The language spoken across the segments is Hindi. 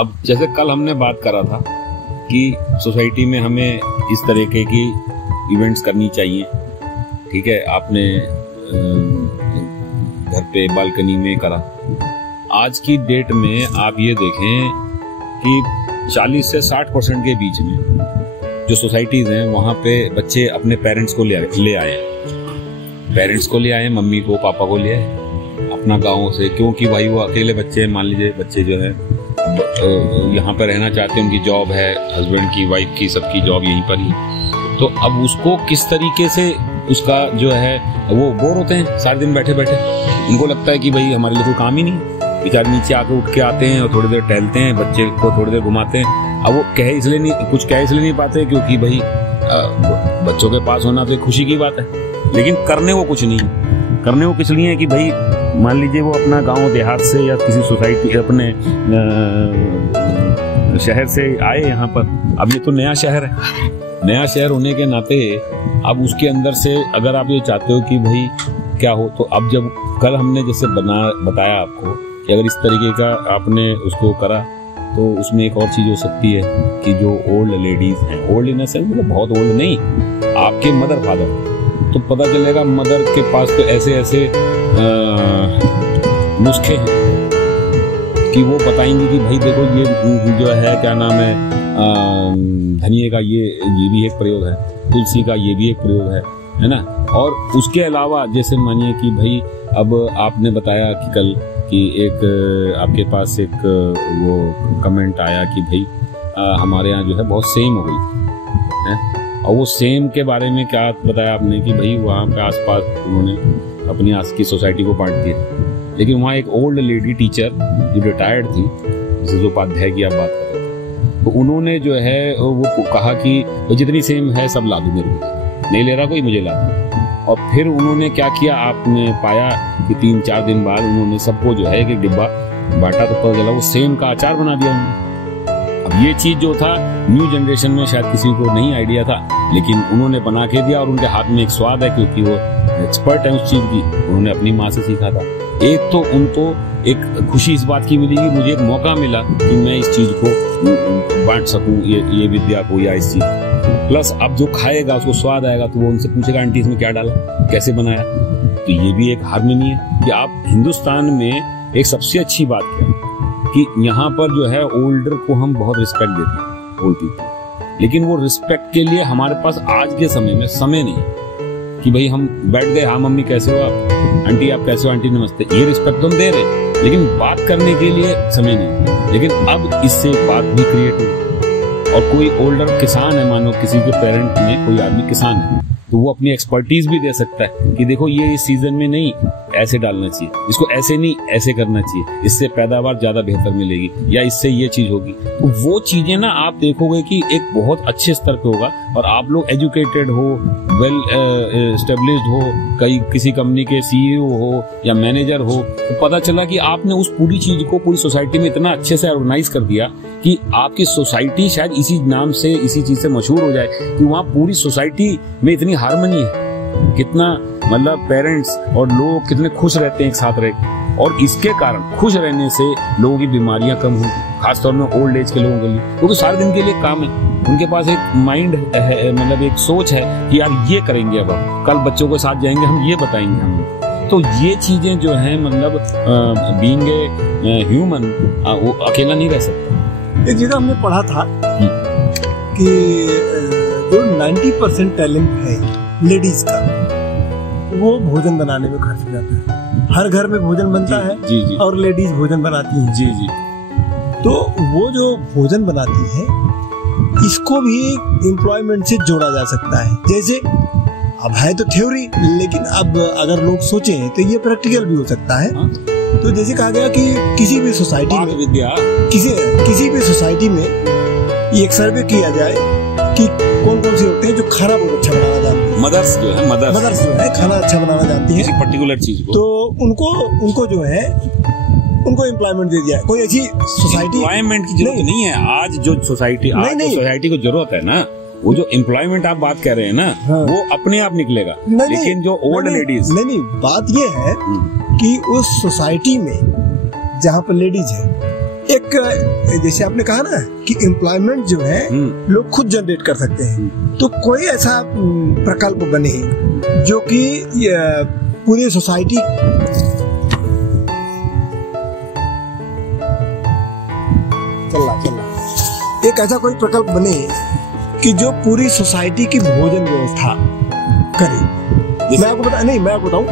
अब जैसे कल हमने बात करा था कि सोसाइटी में हमें इस तरीके की इवेंट्स करनी चाहिए, ठीक है, आपने घर पे बालकनी में करा। आज की डेट में आप ये देखें कि 40 से 60% के बीच में जो सोसाइटीज हैं वहाँ पे बच्चे अपने पेरेंट्स को ले आए, मम्मी को पापा को ले आए अपना गाँव से, क्योंकि भाई वो अकेले बच्चे, मान लीजिए बच्चे जो है यहाँ पर रहना चाहते हैं, उनकी जॉब है, हस्बैंड की, वाइफ की, सबकी जॉब यहीं पर ही, तो अब उसको किस तरीके से उसका जो है वो बोर होते हैं सारे दिन बैठे बैठे, उनको लगता है कि भाई हमारे लिए कोई काम ही नहीं है, बेचारे नीचे आके उठ के आते हैं और थोड़ी देर टहलते हैं, बच्चे को थोड़ी देर घुमाते हैं। अब वो कुछ कह इसलिए नहीं पाते क्योंकि भाई बच्चों के पास होना तो खुशी की बात है, लेकिन करने को कुछ नहीं, करने को किस लिए है कि भाई मान लीजिए वो अपना गांव देहात से या किसी सोसाइटी अपने शहर से आए यहाँ पर, अब ये तो नया शहर है, नया शहर होने के नाते अब उसके अंदर से अगर आप ये चाहते हो कि भाई क्या हो, तो अब जब कल हमने जैसे बताया आपको कि अगर इस तरीके का आपने उसको करा तो उसमें एक और चीज हो सकती है कि जो ओल्ड लेडीज हैं, ओल्ड इन द सेंस मतलब बहुत ओल्ड नहीं, आपके मदर फादर, तो पता चलेगा मदर के पास तो ऐसे ऐसे नुस्खे हैं कि वो बताएंगे कि भाई देखो ये जो है क्या नाम है, धनिए का ये भी एक प्रयोग है, तुलसी का ये भी एक प्रयोग है ना। और उसके अलावा जैसे मानिए कि भाई अब आपने बताया कि कल कि एक आपके पास एक वो कमेंट आया कि भाई हमारे यहाँ जो है बहुत सेम हो गई है, और वो सेम के बारे में क्या बताया आपने कि भाई वहाँ पे आसपास उन्होंने अपनी आस की सोसाइटी को बांट दिया, लेकिन वहाँ एक ओल्ड लेडी टीचर जो रिटायर्ड थी, जिसे उपाध्याय की आप बात कर रहे थे, तो उन्होंने जो है वो कहा कि जितनी सेम है सब ला दो मेरे को, नहीं ले रहा कोई मुझे ला दो। और फिर उन्होंने क्या किया, आपने पाया कि 3-4 दिन बाद उन्होंने सबको जो है एक डिब्बा बांटा, तो पता चला वो सेम का अचार बना दिया उन्होंने। अब ये चीज जो था न्यू जनरेशन में शायद किसी को नहीं आइडिया था, लेकिन उन्होंने बना के दिया और उनके हाथ में एक स्वाद है क्योंकि वो एक्सपर्ट है उस चीज की, उन्होंने अपनी माँ से सीखा था। एक तो उनको एक खुशी इस बात की मिली कि मुझे एक मौका मिला कि मैं इस चीज को बांट सकूं, ये विद्या को या इस चीज, प्लस अब जो खाएगा उसको स्वाद आएगा तो वो उनसे पूछेगा आंटी इसमें क्या डाला, कैसे बनाया। तो ये भी एक हार्मनी है कि आप हिंदुस्तान में एक सबसे अच्छी बात क्या कि यहाँ पर जो है ओल्डर को हम बहुत रिस्पेक्ट देते हैं, ओल्ड पीपल, लेकिन वो रिस्पेक्ट के लिए हमारे पास आज के समय में समय नहीं कि भाई हम बैठ गए, हाँ मम्मी कैसे हो आप, आंटी आप कैसे हो, आंटी नमस्ते, ये रिस्पेक्ट तो हम दे रहे, लेकिन बात करने के लिए समय नहीं। लेकिन अब इससे बात भी क्रिएट हुई, और कोई ओल्डर किसान है, मानो किसी के पेरेंट में कोई आदमी किसान है, तो वो अपनी एक्सपर्टीज भी दे सकता है कि देखो ये इस सीजन में नहीं ऐसे डालना चाहिए, इसको ऐसे नहीं ऐसे करना चाहिए, इससे पैदावार ज्यादा बेहतर मिलेगी, या इससे ये चीज होगी। तो वो चीजें ना आप देखोगे कि एक बहुत अच्छे स्तर पे होगा, और आप लोग एजुकेटेड हो, वेल एस्टेब्लिश्ड हो, किसी कंपनी के सीईओ हो या मैनेजर हो, तो पता चला कि आपने उस पूरी चीज को पूरी सोसाइटी में इतना अच्छे से ऑर्गेनाइज कर दिया कि आपकी सोसाइटी शायद इसी नाम से, इसी चीज से मशहूर हो जाए कि वहाँ पूरी सोसाइटी में इतनी हार्मनी है, कितना मतलब पेरेंट्स और लोग कितने खुश रहते हैं एक साथ रह, और इसके कारण खुश रहने से लोगों की बीमारियां कम होंगी, खासतौर में ओल्ड एज के लोगों के लिए, क्योंकि सारे दिन के लिए काम है, उनके पास एक माइंड है, मतलब एक सोच है कि यार ये करेंगे, अब कल बच्चों के साथ जाएंगे हम, ये बताएंगे हम। तो ये चीजें जो है मतलब बीइंग ए ह्यूमन वो अकेला नहीं रह सकता। एक जगह हमने पढ़ा था कि जो 90% टैलेंट है लेडीज का, वो भोजन बनाने में खर्च हो जाता है। हर घर में भोजन बनता है जी, जी। और लेडीज भोजन बनाती हैं। जी जी। तो वो जो भोजन बनाती है, इसको भी एम्प्लॉयमेंट से जोड़ा जा सकता है। जैसे अब है तो थ्योरी, लेकिन अब अगर लोग सोचें तो ये प्रैक्टिकल भी हो सकता है। तो जैसे कहा गया कि किसी भी सोसाइटी में किसी भी सोसाइटी में एक सर्वे किया जाए कि कौन कौन सी औरतें हैं जो खाना बहुत अच्छा बनाना जानती हैं। मदर्स जो है खाना अच्छा बनाना जानती हैं किसी पर्टिकुलर चीज को, तो उनको जो है उनको एम्प्लॉयमेंट दे दिया है। कोई ऐसी सोसाइटी, एम्प्लॉयमेंट की जरूरत नहीं है आज जो सोसाइटी, सोसाइटी को जरूरत है ना, वो जो एम्प्लॉयमेंट आप बात कर रहे हैं ना, हाँ। वो अपने आप निकलेगा। लेकिन जो ओल्ड लेडीज, नहीं बात ये है कि उस सोसाइटी में जहाँ पर लेडीज है, एक जैसे आपने कहा ना कि एम्प्लॉयमेंट जो है लोग खुद जनरेट कर सकते हैं, तो कोई ऐसा प्रकल्प बने जो कि पूरी सोसाइटी एक ऐसा कोई प्रकल्प बने कि जो पूरी सोसाइटी की भोजन व्यवस्था करे। मैं आपको बताऊं,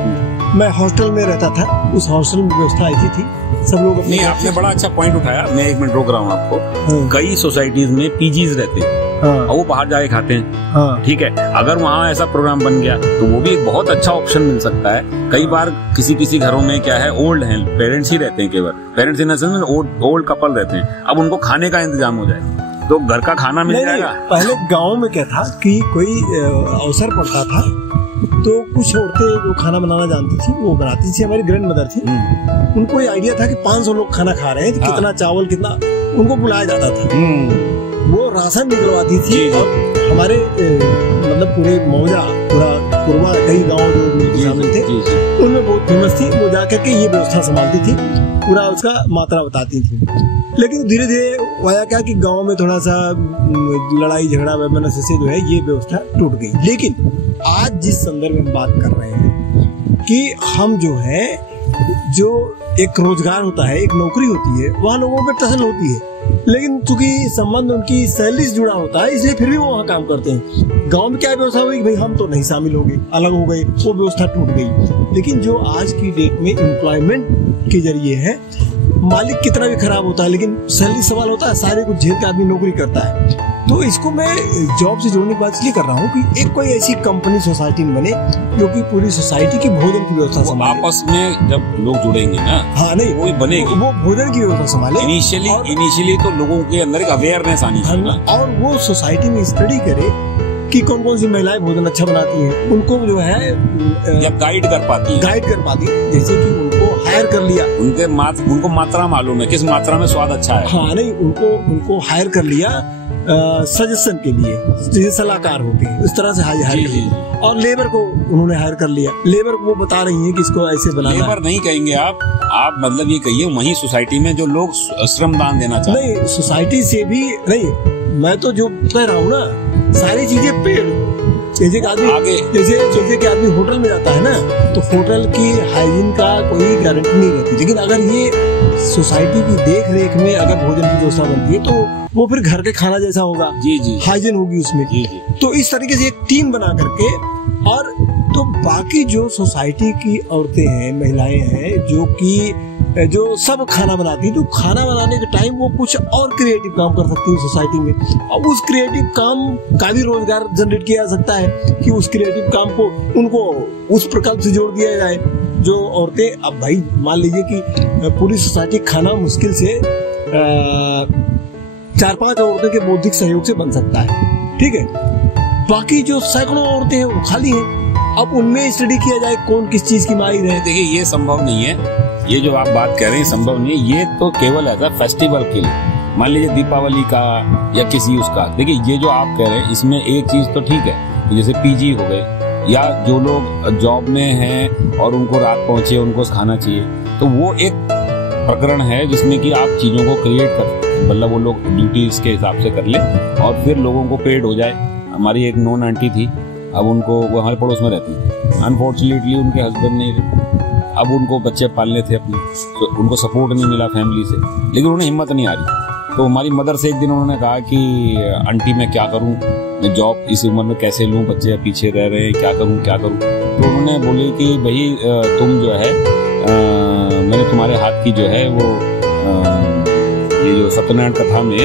मैं हॉस्टल में रहता था, उस हॉस्टल में व्यवस्था ऐसी थी, सब लोग नहीं, आपने बड़ा अच्छा पॉइंट उठाया। मैं 1 मिनट रोक रहा हूँ आपको। कई सोसाइटीज में पीजीज रहते हैं और वो बाहर जाके खाते हैं, ठीक है। अगर वहाँ ऐसा प्रोग्राम बन गया तो वो भी एक बहुत अच्छा ऑप्शन मिल सकता है। कई बार किसी घरों में क्या है, ओल्ड हैं, पेरेंट्स ही रहते हैं, केवल पेरेंट्स इन सेंस में ओल्ड कपल रहते हैं। अब उनको खाने का इंतजाम हो जाए तो घर का खाना मिल जाएगा। पहले गाँव में क्या था कि कोई अवसर पड़ता था तो कुछ औरतें जो खाना बनाना जानती थी वो बनाती थी, हमारी ग्रैंड मदर थी। उनको ये आइडिया था कि 500 लोग खाना खा रहे हैं तो कितना चावल, कितना, उनको बुलाया जाता था। वो राशन निकलवाती थी और हमारे मतलब पूरे मौजा, पूरा कई गांव जो शामिल थे उनमें बहुत फेमस थी। वो जाकर के ये व्यवस्था संभालती थी, पूरा उसका मात्रा बताती थी। लेकिन धीरे धीरे हुआ क्या कि गांव में थोड़ा सा लड़ाई झगड़ा वैमनस्य से जो है ये व्यवस्था टूट गई। लेकिन आज जिस संदर्भ में बात कर रहे हैं कि हम जो है, जो एक रोजगार होता है, एक नौकरी होती है, वहाँ लोगों पे टसल होती है, लेकिन चूंकि संबंध उनकी सैलरी से जुड़ा होता है इसलिए फिर भी वो वहाँ काम करते हैं। गांव में क्या व्यवस्था हुई, भाई हम तो नहीं शामिल हो गए, अलग हो गए, वो व्यवस्था टूट गई। लेकिन जो आज की डेट में एम्प्लॉयमेंट के जरिए है, मालिक कितना भी खराब होता है लेकिन सैलरी सवाल होता है, सारे कुछ झेल के आदमी नौकरी करता है। तो इसको मैं जॉब से जोड़ने की बात इसलिए कर रहा हूँ कि एक कोई ऐसी कंपनी सोसाइटी में बने जो कि पूरी सोसाइटी की भोजन की व्यवस्था संभाले। आपस में जब लोग जुड़ेंगे ना, हाँ नहीं वो बनेगी, वो भोजन की व्यवस्था संभाले। इनिशियली तो लोगों के अंदर एक अवेयरनेस आनी चाहिए और वो सोसाइटी में स्टडी करे कि कौन कौन सी महिलाएं भोजन अच्छा बनाती हैं, उनको जो है गाइड कर पाती है, जैसे कि उनको हायर कर लिया, उनको मात्रा मालूम है, किस मात्रा में स्वाद अच्छा है। हाँ नहीं, उनको हायर कर लिया सजेशन के लिए, जैसे सलाहकार होते हैं उस तरह से हायर कर लिया। और लेबर को उन्होंने हायर कर लिया, लेबर को वो बता रही है कि इसको ऐसे बनाना। लेबर नहीं कहेंगे आप मतलब ये कहिए वहीं सोसाइटी में जो लोग श्रमदान देना चाहते हैं। नहीं, सोसाइटी से भी नहीं, मैं तो जो कह रहा हूँ ना, सारी चीजें पेड़, जैसे कि आदमी होटल में जाता है ना, तो होटल की हाइजीन का कोई गारंटी नहीं रहती, लेकिन अगर ये सोसाइटी की देख रेख में अगर भोजन की व्यवस्था बनती है तो वो फिर घर के खाना जैसा होगा, हाइजीन होगी उसमें। तो इस तरीके से एक टीम बना करके, और तो बाकी जो सोसाइटी की औरतें हैं, महिलाएं हैं, जो सब खाना बनाती है, तो खाना बनाने के टाइम वो कुछ और क्रिएटिव काम कर सकती है सोसाइटी में, और उस क्रिएटिव काम का भी रोजगार जनरेट किया जा सकता है कि उस क्रिएटिव काम को उनको उस प्रकल्प से जोड़ दिया जाए। जो औरतें, अब भाई मान लीजिए कि पूरी सोसाइटी खाना मुश्किल से 4-5 औरतों के बौद्धिक सहयोग से बन सकता है, ठीक है। बाकी जो सैकड़ों औरतें हैं वो खाली हैं, अब उनमें स्टडी किया जाए कौन किस चीज की माहिर है। देखिए ये संभव नहीं है, ये जो आप बात कर रहे हैं संभव नहीं है। ये तो केवल ऐसा फेस्टिवल के लिए, मान लीजिए दीपावली का या किसी उसका। देखिए ये जो आप कह रहे हैं इसमें एक चीज तो ठीक है, जैसे पीजी हो गए या जो लोग जॉब में हैं और उनको रात पहुंचे उनको खाना चाहिए, तो वो एक प्रकरण है जिसमें कि आप चीजों को क्रिएट कर, मतलब वो लोग ड्यूटीज के हिसाब से कर ले और फिर लोगों को पेड हो जाए। हमारी एक नॉन आंटी थी, अब उनको, वो हमारे पड़ोस में रहती, अनफॉर्चुनेटली उनके हस्बैंड नहीं रहे, अब उनको बच्चे पालने थे अपने, तो उनको सपोर्ट नहीं मिला फैमिली से, लेकिन उन्हें हिम्मत नहीं आ रही। तो हमारी मदर से एक दिन उन्होंने कहा कि आंटी मैं क्या करूं, मैं जॉब इस उम्र में कैसे लूं, बच्चे पीछे रह रहे हैं, क्या करूं। तो उन्होंने बोली कि भाई तुम जो है मैंने तुम्हारे हाथ की जो है वो ये जो सत्यनारायण कथा में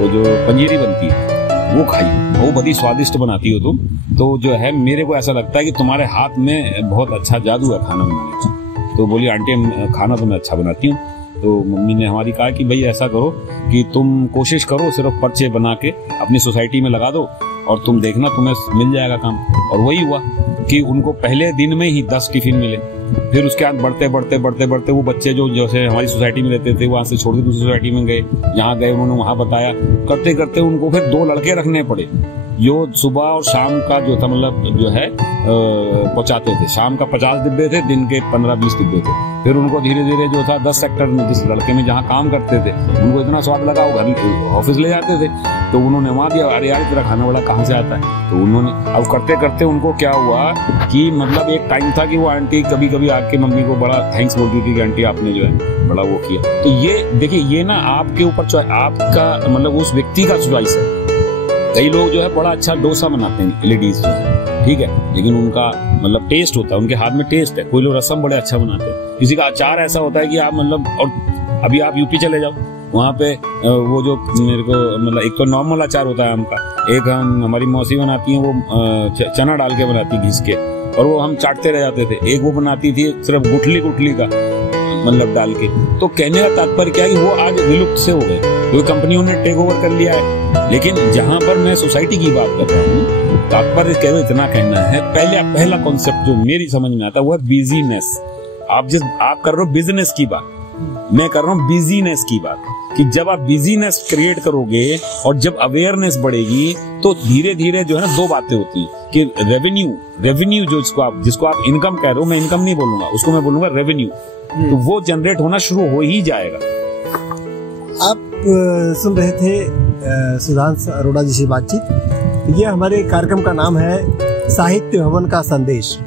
वो जो पंजीरी बनती है वो खाई, वो बड़ी स्वादिष्ट बनाती हो तुम, तो जो है मेरे को ऐसा लगता है कि तुम्हारे हाथ में बहुत अच्छा जादू है खाना बनाने का। तो बोली आंटी खाना तो मैं अच्छा बनाती हूँ। तो मम्मी ने हमारी कहा कि भाई ऐसा करो कि तुम कोशिश करो, सिर्फ पर्चे बना के अपनी सोसाइटी में लगा दो और तुम देखना तुम्हें मिल जाएगा काम। और वही हुआ कि उनको पहले दिन में ही 10 टिफिन मिले। फिर उसके बाद बढ़ते वो बच्चे जो जैसे हमारी सोसाइटी में रहते थे वहां से छोड़ के दूसरी सोसाइटी में गए, यहाँ गए, उन्होंने वहां बताया, करते करते उनको फिर 2 लड़के रखने पड़े जो सुबह और शाम का जो था मतलब जो है पहुंचाते थे। शाम का 50 डिब्बे थे, दिन के 15-20 डिब्बे थे। फिर उनको धीरे धीरे जो था 10 सेक्टर में जिस लड़के में जहाँ काम करते थे उनको इतना स्वाद लगा वो घर ऑफिस ले जाते थे। तो उन्होंने वहां दिया, अरे यार तेरा खाना बड़ा कहाँ से आता है। तो उन्होंने अब करते करते उनको क्या हुआ कि मतलब एक टाइम था कि वो आंटी कभी कभी आके मम्मी को बड़ा थैंक्स बोलती थी कि आंटी आपने जो है बड़ा वो किया। तो ये देखिए ये ना आपके ऊपर आपका मतलब उस व्यक्ति का चॉइस है। कई लोग जो है बड़ा अच्छा डोसा बनाते हैं लेडीज जो है, ठीक है, लेकिन उनका मतलब टेस्ट होता है, उनके हाथ में टेस्ट है। कोई लोग रसम बड़े अच्छा बनाते हैं, किसी का अचार ऐसा होता है कि आप मतलब, और अभी आप यूपी चले जाओ वहाँ पे वो जो मेरे को मतलब एक तो नॉर्मल अचार होता है आम का, एक हमारी मौसी बनाती है वो चना डाल के बनाती घिस के, और वो हम चाटते रह जाते थे। एक वो बनाती थी सिर्फ गुठली का मतलब डाल के। तो कहने का तात्पर्य क्या है कि वो आज विलुप्त से हो गए क्योंकि कंपनियों ने टेक ओवर कर लिया है। लेकिन जहां पर मैं सोसाइटी की बात कर रहा हूँ, तात्पर्य केवल इतना कहना है, पहला कॉन्सेप्ट जो मेरी समझ में आता है वो है बिजीनेस। आप कर रहे हो बिजनेस की बात, मैं कर रहा हूँ बिजीनेस की बात। कि जब आप बिजीनेस क्रिएट करोगे और जब अवेयरनेस बढ़ेगी तो धीरे धीरे जो है ना दो बातें होती हैं कि रेवेन्यू जिसको आप इनकम कह रहे हो, मैं इनकम नहीं बोलूंगा, उसको मैं बोलूंगा रेवेन्यू, तो वो जनरेट होना शुरू हो ही जाएगा। आप सुन रहे थे सुधांशु अरोड़ा जी से बातचीत। ये हमारे कार्यक्रम का नाम है साहित्य भवन का संदेश।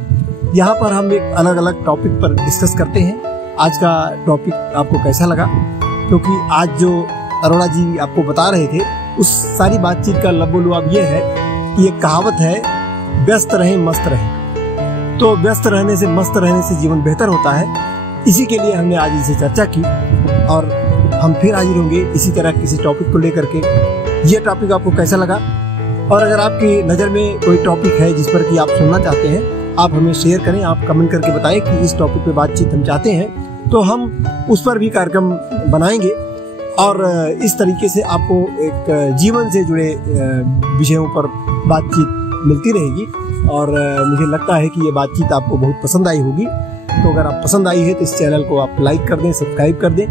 यहाँ पर हम एक अलग अलग टॉपिक पर डिस्कस करते हैं। आज का टॉपिक आपको कैसा लगा? क्योंकि आज जो अरोड़ा जी आपको बता रहे थे उस सारी बातचीत का लबोलुआब ये है कि एक कहावत है, व्यस्त रहें मस्त रहें। तो व्यस्त रहने से मस्त रहने से जीवन बेहतर होता है। इसी के लिए हमने आज इसे चर्चा की और हम फिर हाजिर होंगे इसी तरह किसी टॉपिक को लेकर के। ये टॉपिक आपको कैसा लगा? और अगर आपकी नज़र में कोई टॉपिक है जिस पर कि आप सुनना चाहते हैं, आप हमें शेयर करें, आप कमेंट करके बताएं कि इस टॉपिक पे बातचीत हम चाहते हैं, तो हम उस पर भी कार्यक्रम बनाएंगे। और इस तरीके से आपको एक जीवन से जुड़े विषयों पर बातचीत मिलती रहेगी। और मुझे लगता है कि ये बातचीत आपको बहुत पसंद आई होगी। तो अगर आप पसंद आई है तो इस चैनल को आप लाइक कर दें, सब्सक्राइब कर दें,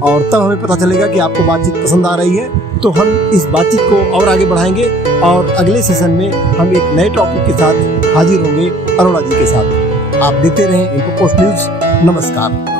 और तब हमें पता चलेगा कि आपको बातचीत पसंद आ रही है। तो हम इस बातचीत को और आगे बढ़ाएंगे और अगले सेशन में हम एक नए टॉपिक के साथ हाजिर होंगे अरोड़ा जी के साथ। आप देखते रहें इन्फो पोस्ट न्यूज। नमस्कार।